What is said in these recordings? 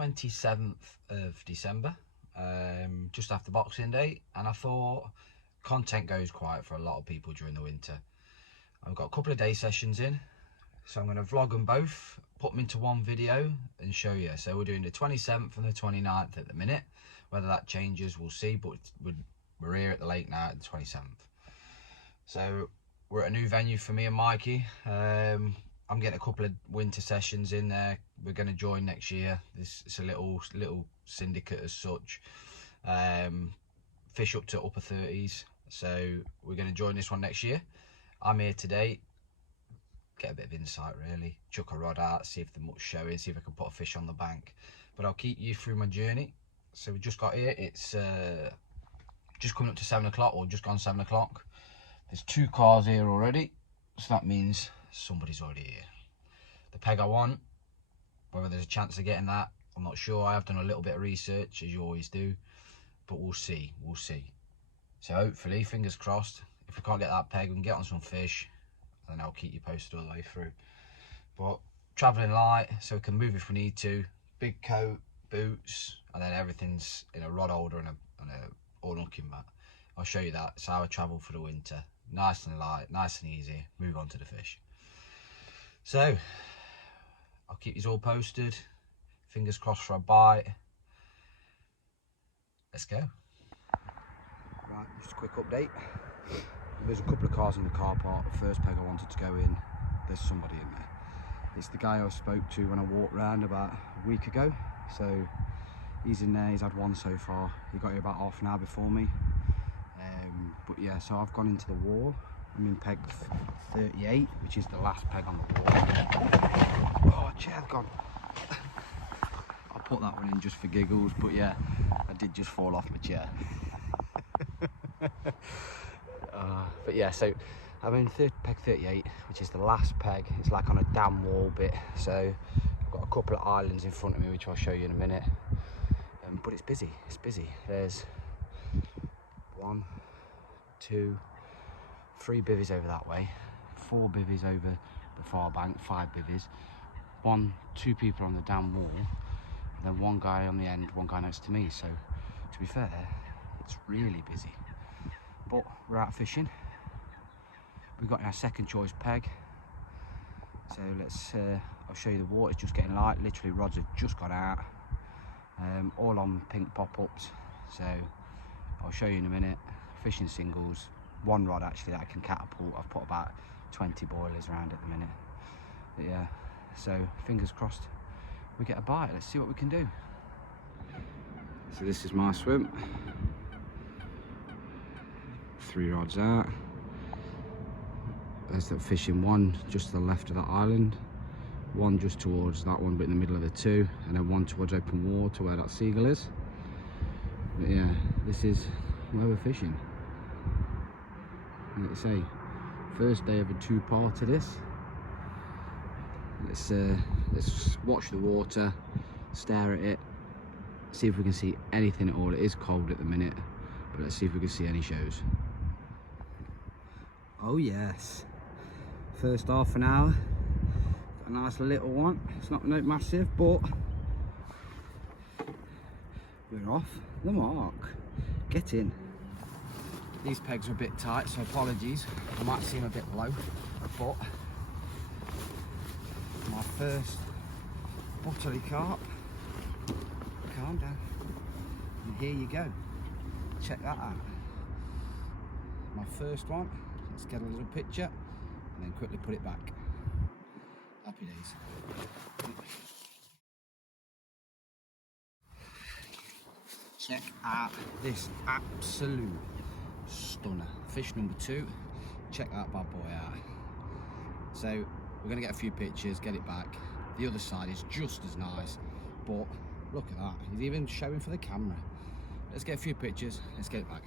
27th of December, just after Boxing Day, and I thought content goes quiet for a lot of people during the winter. I've got a couple of day sessions in, so I'm going to vlog them both, put them into one video and show you. So we're doing the 27th and the 29th at the minute. Whether that changes, we'll see, but we're here at the lake now at the 27th. So we're at a new venue for me and Mikey. I'm getting a couple of winter sessions in there. We're going to join next year. It's a little syndicate as such. Fish up to upper 30s. So we're going to join this one next year. I'm here today. Get a bit of insight really. Chuck a rod out, see if the muck's showing, see if I can put a fish on the bank. But I'll keep you through my journey. So we just got here. It's just coming up to 7 o'clock, or just gone 7 o'clock. There's 2 cars here already. So that means somebody's already here. The peg I want, whether there's a chance of getting that, I'm not sure. I have done a little bit of research, as you always do, but we'll see. So hopefully, fingers crossed, if we can't get that peg, we can get on some fish, and then I'll keep you posted all the way through. But travelling light, so we can move if we need to. Big coat, boots, and then everything's in a rod holder and a all-looking mat. I'll show you that. It's how I travel for the winter. Nice and light, nice and easy. Move on to the fish. So I'll keep you all posted. Fingers crossed for a bite. Let's go. Right, just a quick update. There's a couple of cars in the car park. The first peg I wanted to go in, there's somebody in there. It's the guy I spoke to when I walked round about a week ago. So he's in there, he's had one so far. He got here about half an hour before me. But yeah, so I've gone into the wall. I'm in peg 38, which is the last peg on the wall. Oh, chair's gone. I'll put that one in just for giggles, but yeah, I did just fall off my chair. But yeah, so I'm in peg 38, which is the last peg. It's like on a dam wall bit, so I've got a couple of islands in front of me, which I'll show you in a minute. But it's busy, There's 1, 2, 3 bivvies over that way, 4 bivvies over the far bank, 5 bivvies, 2 people on the dam wall, and then 1 guy on the end, 1 guy next to me. So to be fair, it's really busy. But we're out fishing. We've got our second choice peg. So let's, I'll show you the water. It's just getting light. Literally rods have just gone out. All on pink pop-ups. So I'll show you in a minute. Fishing singles. 1 rod actually that I can catapult. I've put about 20 boilers around at the minute. But yeah, so fingers crossed we get a bite. Let's see what we can do. So this is my swim. 3 rods out. There's that fishing, 1 just to the left of that island, 1 just towards that one but in the middle of the 2, and then 1 towards open water where that seagull is. But yeah, this is where we're fishing. Like I say, first day of a 2-part to this. Let's watch the water, stare at it, see if we can see anything at all. It is cold at the minute, but let's see if we can see any shows. Oh yes, first half an hour, got a nice little one. It's not massive, but we're off the mark. Get in. These pegs are a bit tight, so apologies. I might seem a bit low, but my first buttery carp. Calm down. And here you go. Check that out. My first one. Let's get a little picture and then quickly put it back. Happy days. Check out this absolute stunner. Fish number 2. Check that bad boy out. So we're going to get a few pictures, get it back. The other side is just as nice, but look at that. He's even showing for the camera. Let's get a few pictures, let's get it back.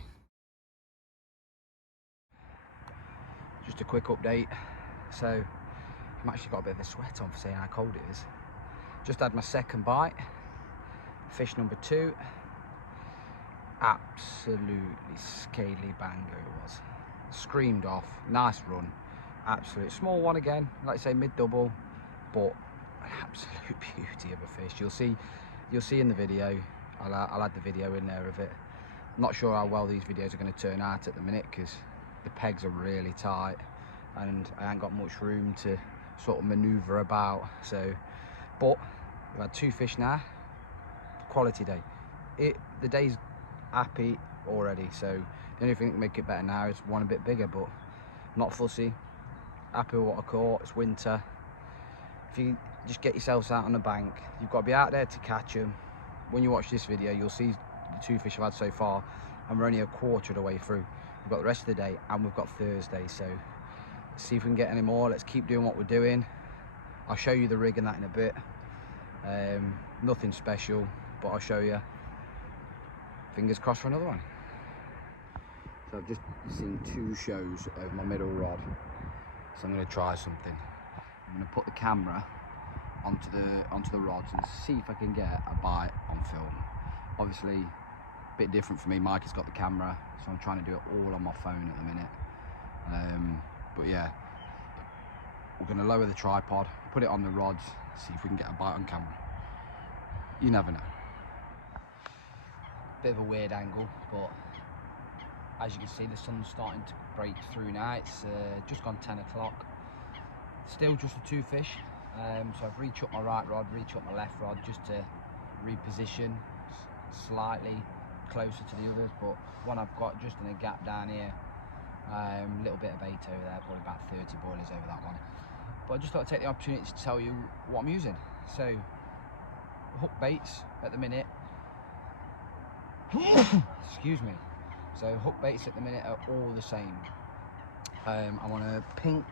Just a quick update. So I've actually got a bit of a sweat on for saying how cold it is. Just had my second bite. Fish number 2. Absolutely scaly banger it was. Screamed off, nice run. Absolute small one again, like I say, mid-double, but an absolute beauty of a fish. You'll you'll see in the video, I'll add the video in there of it. I'm not sure how well these videos are going to turn out at the minute because the pegs are really tight and I ain't got much room to sort of maneuver about. So, but we've had 2 fish now, quality day. The day's happy already, so the only thing that can make it better now is one a bit bigger, but not fussy, happy with what I caught. It's winter. If you just get yourselves out on the bank, you've got to be out there to catch them. When you watch this video, you'll see the 2 fish I've had so far, and we're only a quarter of the way through. We've got the rest of the day and we've got Thursday, so let's see if we can get any more. Let's keep doing what we're doing. I'll show you the rig and that in a bit. Nothing special, but I'll show you. Fingers crossed for another one. So I've just seen 2 shows of my middle rod, so I'm going to try something. I'm going to put the camera onto the rods and see if I can get a bite on film. Obviously, a bit different for me. Mike has got the camera, so I'm trying to do it all on my phone at the minute. But yeah, we're going to lower the tripod, put it on the rods, see if we can get a bite on camera. You never know. Bit of a weird angle, but as you can see, the sun's starting to break through now. It's just gone 10 o'clock. Still just the 2 fish. So I've reached up my right rod, reached up my left rod just to reposition slightly closer to the others, but one I've got just in a gap down here, little bit of bait over there, probably about 30 boilers over that one. But I just thought I'd take the opportunity to tell you what I'm using. So hook baits at the minute, excuse me. So hook baits at the minute are all the same. I'm on a pink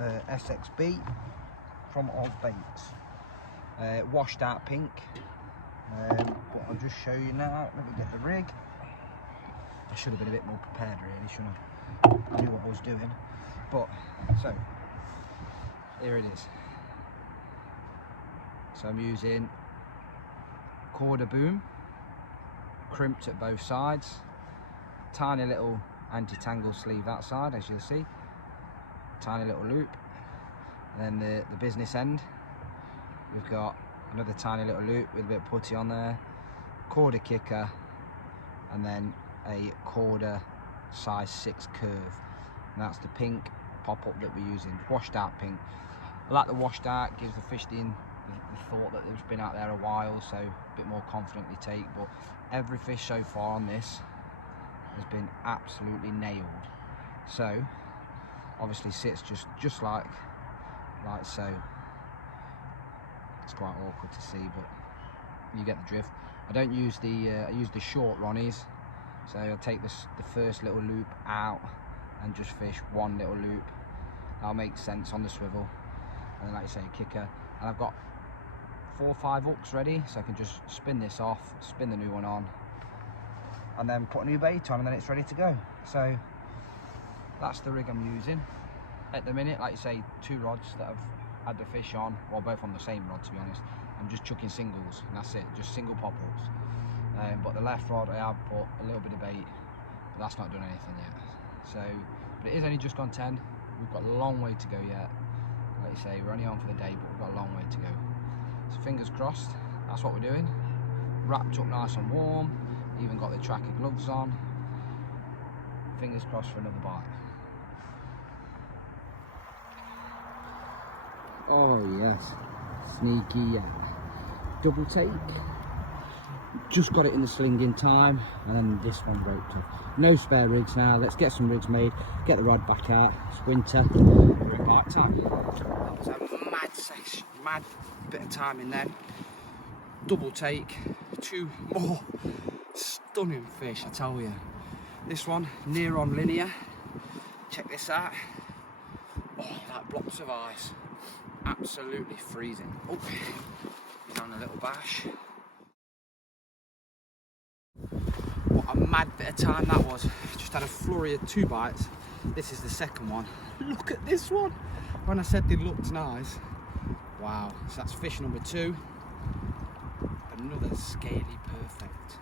SXB from Oz Baits, washed out pink. But I'll just show you now. Let me get the rig. I should have been a bit more prepared really, shouldn't I? I knew what I was doing. But, so, here it is. So I'm using quarter boom, crimped at both sides, tiny little anti-tangle sleeve that side, as you'll see, tiny little loop, and then the business end, we've got another tiny little loop with a bit of putty on there, quarter kicker, and then a quarter size 6 curve, and that's the pink pop-up that we're using, washed out pink. I like the washed out, gives the fish the thought that they've been out there a while, so a bit more confidently take. But every fish so far on this has been absolutely nailed. So obviously sits just like so. It's quite awkward to see, but you get the drift. I don't use I use the short Ronnies, so I'll take the first little loop out and just fish one little loop. That'll make sense on the swivel, and then like you say, kicker. And I've got 4 or 5 hooks ready, so I can just spin this off, spin the new one on, and then put a new bait on, and then it's ready to go. So that's the rig I'm using at the minute. Like you say, 2 rods that I've had the fish on, well, both on the same rod to be honest. I'm just chucking singles, and that's it, just single pop hooks. But the left rod I have put a little bit of bait, but that's not done anything yet. So, but it is only just gone 10. We've got a long way to go yet. Like you say, we're only on for the day, but we've got a long way to go. So fingers crossed, that's what we're doing. Wrapped up nice and warm, even got the tracker gloves on. Fingers crossed for another bite. Oh yes, sneaky, yeah. Double take. Just got it in the sling in time, and then this one roped off. No spare rigs now, let's get some rigs made, get the rod back out. It's winter, we're in bite time. That was a mad section, mad bit of timing then. Double take, 2 more stunning fish, I tell you. This one, near on linear. Check this out. Oh, like blocks of ice. Absolutely freezing. Oh, he's on a little bash. What a mad bit of time that was. Just had a flurry of 2 bites. This is the second one. Look at this one. When I said they looked nice. Wow, so that's fish number 2. Another scaly perfect.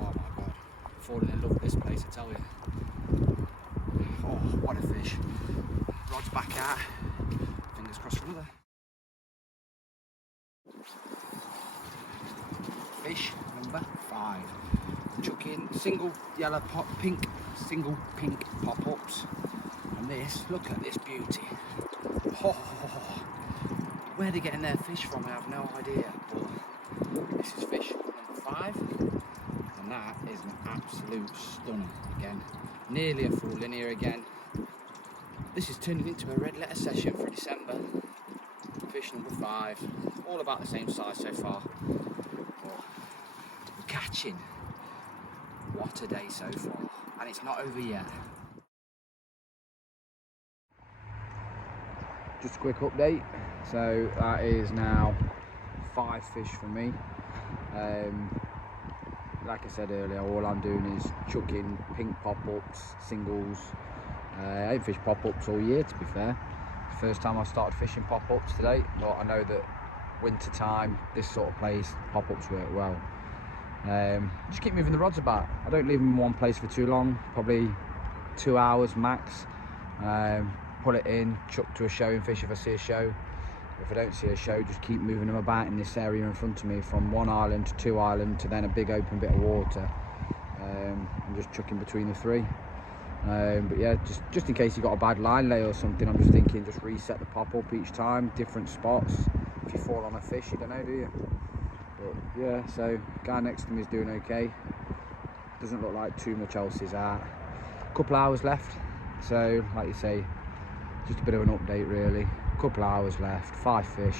Oh my god. Falling in love with this place, I tell you. Oh, what a fish. Rod's back out. Fingers crossed for another. 5. Chucking single yellow single pink pop-ups. And this, look at this beauty. Oh, where they're getting their fish from, I have no idea. But this is fish number 5. And that is an absolute stunner again. Nearly a full linear again. This is turning into a red letter session for December. Fish number 5. All about the same size so far. But we're catching. What a day so far. And it's not over yet. Just a quick update. So that is now 5 fish for me. Like I said earlier, all I'm doing is chucking pink pop-ups, singles. I ain't fished pop-ups all year, to be fair. First time I've started fishing pop-ups today, but I know that winter time, this sort of place, pop-ups work well. Just keep moving the rods about. I don't leave them in one place for too long, probably 2 hours max. Pull it in, chuck to a showing fish if I see a show. If I don't see a show, just keep moving them about in this area in front of me, from one island to 2 island to then a big open bit of water. And just chucking between the 3. But yeah, just in case you got a bad line lay or something, I'm just thinking just reset the pop-up each time, different spots. If you fall on a fish, you don't know, do you? But yeah, so guy next to me is doing okay. Doesn't look like too much else is out. Couple hours left, so like you say, just a bit of an update really. Couple hours left, 5 fish,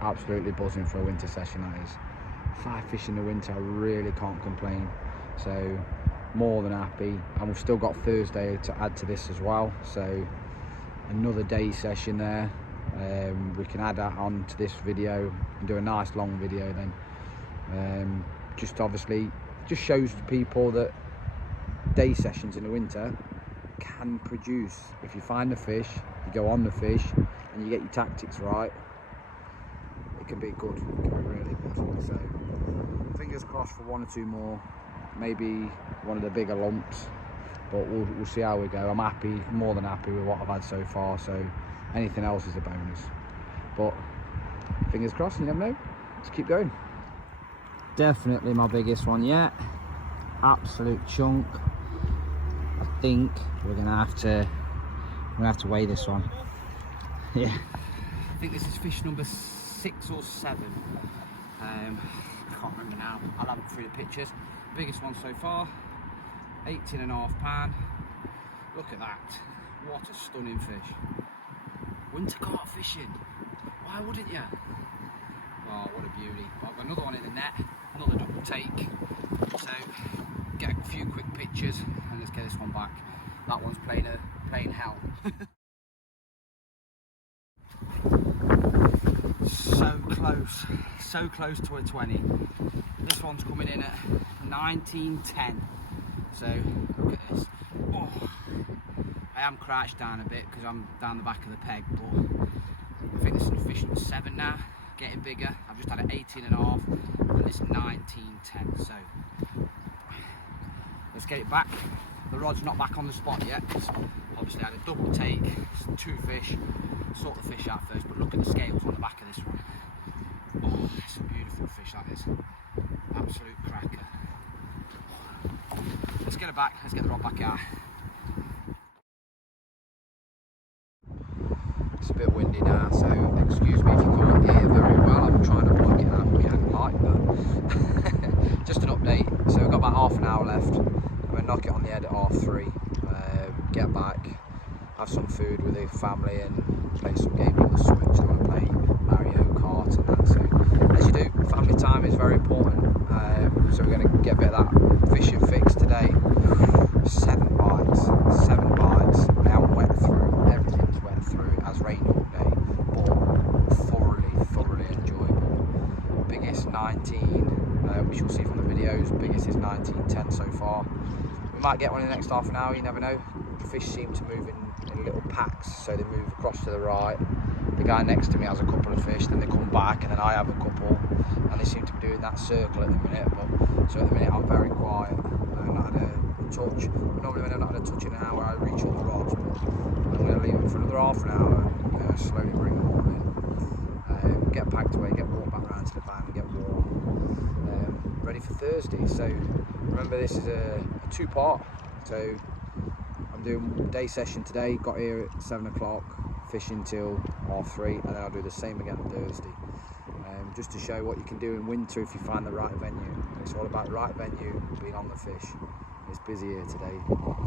absolutely buzzing for a winter session that is. 5 fish in the winter, I really can't complain. So more than happy, and we've still got Thursday to add to this as well, so another day session there. We can add that on to this video and do a nice long video then. Just obviously just shows to people that day sessions in the winter can produce. If you find the fish, you go on the fish and you get your tactics right, it can be good, it can be really good. So fingers crossed for 1 or 2 more, maybe one of the bigger lumps, but we'll see how we go. I'm happy, more than happy with what I've had so far, so anything else is a bonus. But fingers crossed, you never know. Let's keep going. Definitely my biggest one yet. Absolute chunk. I think we're gonna have to weigh this one. Yeah. I think this is fish number 6 or 7. I can't remember now. I'll have it through the pictures. Biggest one so far, 18.5 pound. Look at that. What a stunning fish. Winter carp fishing. Why wouldn't you? Oh, what a beauty. I've got another one in the net, another double take. So get a few quick pictures and let's get this one back. That one's playing hell. So close to a 20. This one's coming in at 19.10. So look at this. Oh, I am crouched down a bit because I'm down the back of the peg, but I think this is fish number 7 now, getting bigger. I've just had an 18.5 and it's 19.10. So let's get it back. The rod's not back on the spot yet because obviously I had a double take, 2 fish, sort the fish out first, but look at the scales on the back of this one. Oh, it's a beautiful fish that is. Absolute cracker. Let's get it back, let's get the rod back out. It's a bit windy now, so excuse me if you can't hear very well. I'm trying to block it out with my hand light, but just an update. So we've got about half an hour left. I'm going to knock it on the head at 3:30, get back, have some food with the family and play some games on the Switch. I want to play Mario Kart and that, so as you do, family time is very important. So we're going to get a bit of that fishing fix today. 7 bites. I am wet through, everything's wet through, it has rained all day, but thoroughly enjoyable. Biggest 19, which you'll see from the videos, biggest is 19.10 so far. We might get one in the next half an hour, you never know. Fish seem to move in little packs, so they move across to the right. The guy next to me has a couple of fish, then they come back, and then I have a couple, and they seem to be doing that circle at the minute. But so at the minute I'm very quiet. I've not had a touch. Normally when I've not had a touch in an hour, I reach all the rods, but I'm going to leave it for another half an hour, slowly bring them all in. Get packed away, get walked back round to the van and get warm. ready for Thursday. So remember, this is a two-part. So I'm doing day session today, got here at 7 o'clock, fishing till 3:30, and then I'll do the same again Thursday. Just to show what you can do in winter if you find the right venue. It's all about right venue, being on the fish. It's busy here today.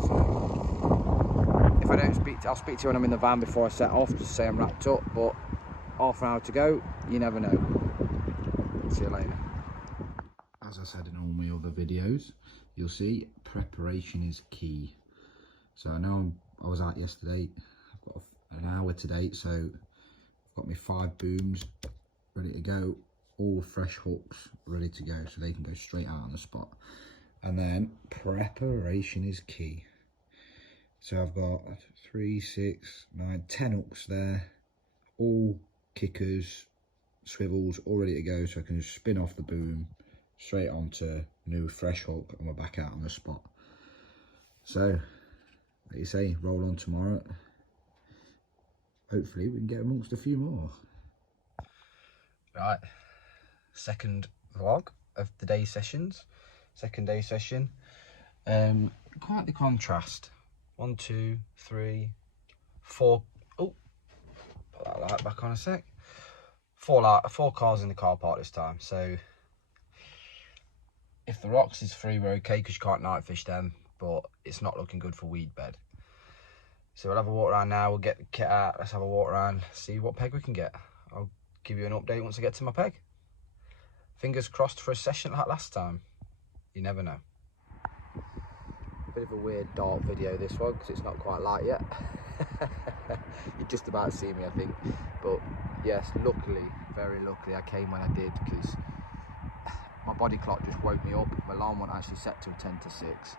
So if I don't speak, I'll speak to you when I'm in the van before I set off, just say I'm wrapped up, but half an hour to go, you never know. See you later. As I said in all my other videos, you'll see preparation is key. So I know I was out yesterday, I've got an hour today, so I've got my 5 booms ready to go, all fresh hooks ready to go, so they can go straight out on the spot. And then preparation is key. So I've got 3, 6, 9, 10 hooks there, all kickers, swivels, all ready to go, so I can just spin off the boom straight onto new fresh hook and we're back out on the spot. So like you say, roll on tomorrow. Hopefully we can get amongst a few more. Right, second vlog of the day sessions, second day session. Quite the contrast. 1, 2, 3, 4. Oh, put that light back on a sec. 4 cars in the car park this time. So if the rocks is free, we're okay because you can't night fish them, but it's not looking good for weed bed. So we'll have a walk around now. We'll get the kit out. Let's have a walk around, see what peg we can get. I'll give you an update once I get to my peg. Fingers crossed for a session like last time. You never know. Bit of a weird dark video this one because it's not quite light yet. You'd just about see me, I think. But yes, luckily, very luckily, I came when I did because my body clock just woke me up. My alarm wasn't actually set till 10 to 6.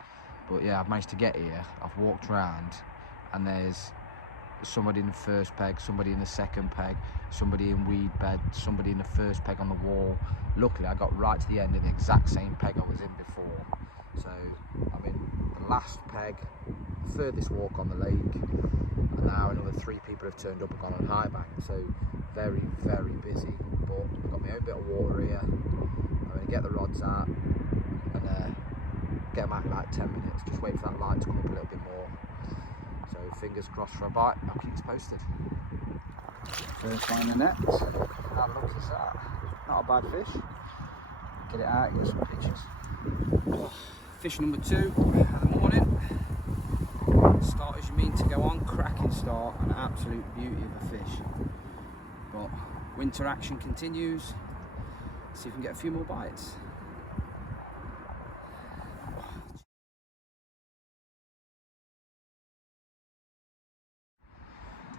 But yeah, I've managed to get here. I've walked around and there's somebody in the first peg, somebody in the second peg, somebody in weed bed, somebody in the first peg on the wall. Luckily, I got right to the end of the exact same peg I was in before. So I'm in the last peg, furthest walk on the lake, and now another 3 people have turned up and gone on high bank. So very, very busy, but I've got my own bit of water here. I'm going to get the rods out and get them out in about 10 minutes. Just wait for that light to come up a little bit more. So fingers crossed for a bite. I'll keep you posted. First line in the net. How looks is that? Not a bad fish. Get it out, get some pictures. Oh, fish number 2 of the morning. Start as you mean to go on. Cracking start, an absolute beauty of a fish. But winter action continues. See if we can get a few more bites.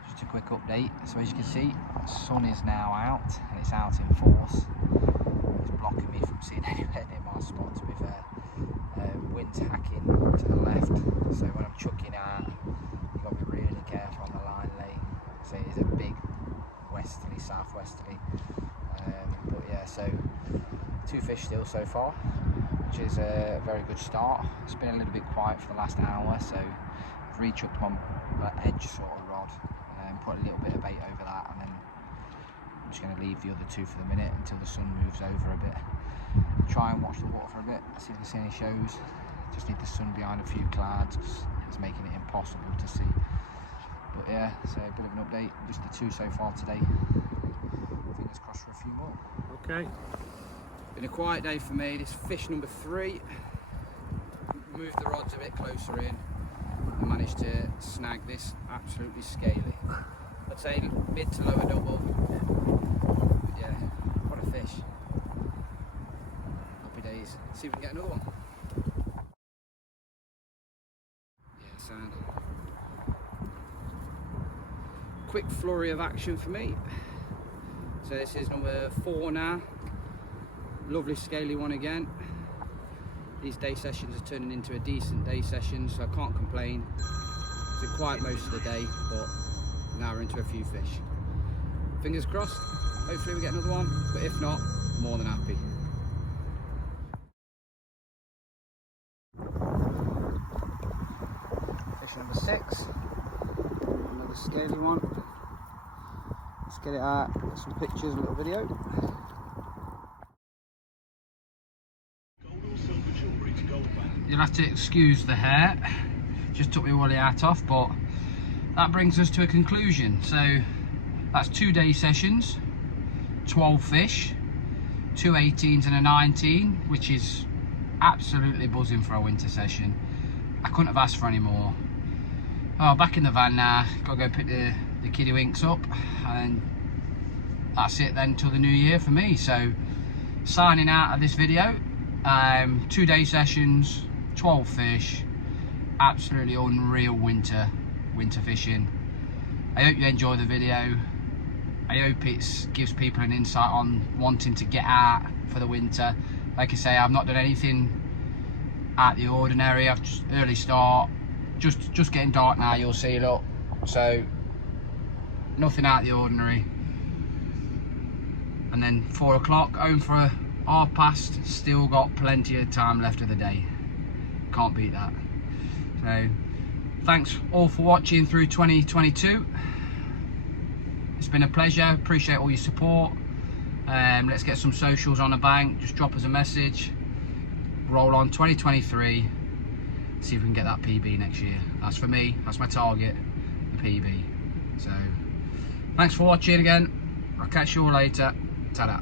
Just a quick update. So as you can see, the sun is now out and it's out in force. It's blocking me from seeing anywhere near my spot, to be fair. Wind's hacking to the left, so when I'm chucking out, you've got to be really careful on the line lay. So it is a big westerly, southwesterly. But yeah, so 2 fish still so far, which is a very good start. It's been a little bit quiet for the last hour, so I've rechucked my edge sort of rod and put a little bit of bait over that, and then I'm just going to leave the other 2 for the minute until the sun moves over a bit. Try and watch the water for a bit, see if there's any shows. Just need the sun behind a few clouds because it's making it impossible to see. But yeah, so a bit of an update, just the 2 so far today. Fingers crossed for a few more. Okay. Been a quiet day for me. This is fish number 3. Moved the rods a bit closer in and managed to snag this absolutely scaly. I'd say mid to lower double. But yeah, what a fish. Happy days. See if we can get another one. Yeah, sound. Quick flurry of action for me. So this is number 4 now. Lovely scaly one again. These day sessions are turning into a decent day session, so I can't complain. It's been quiet most of the day, but now we're into a few fish. Fingers crossed, hopefully we get another one, but if not, more than happy. Fish number 6, another scaly one. Let's get it out, get some pictures, a little video. you'll have to excuse the hair, just took my woolly hat off, but that brings us to a conclusion. So that's 2-day sessions, 12 fish, 2 18s and a 19, which is absolutely buzzing for a winter session. I couldn't have asked for any more. Oh, back in the van now, gotta go pick the kiddywinks up, and that's it then till the new year for me. So signing out of this video. 2-day sessions, 12 fish, absolutely unreal winter fishing. I hope you enjoy the video. I hope it gives people an insight on wanting to get out for the winter. Like I say, I've not done anything out the ordinary. I've just early start, just getting dark now, you'll see, look. So nothing out the ordinary. And then 4 o'clock, home for a 1/2 still got plenty of time left of the day. Can't beat that. So thanks all for watching through 2022. It's been a pleasure, appreciate all your support. Let's get some socials on the bank, just drop us a message. Roll on 2023, see if we can get that PB next year. That's for me, that's my target, the PB. So thanks for watching again, I'll catch you all later. Ta-da.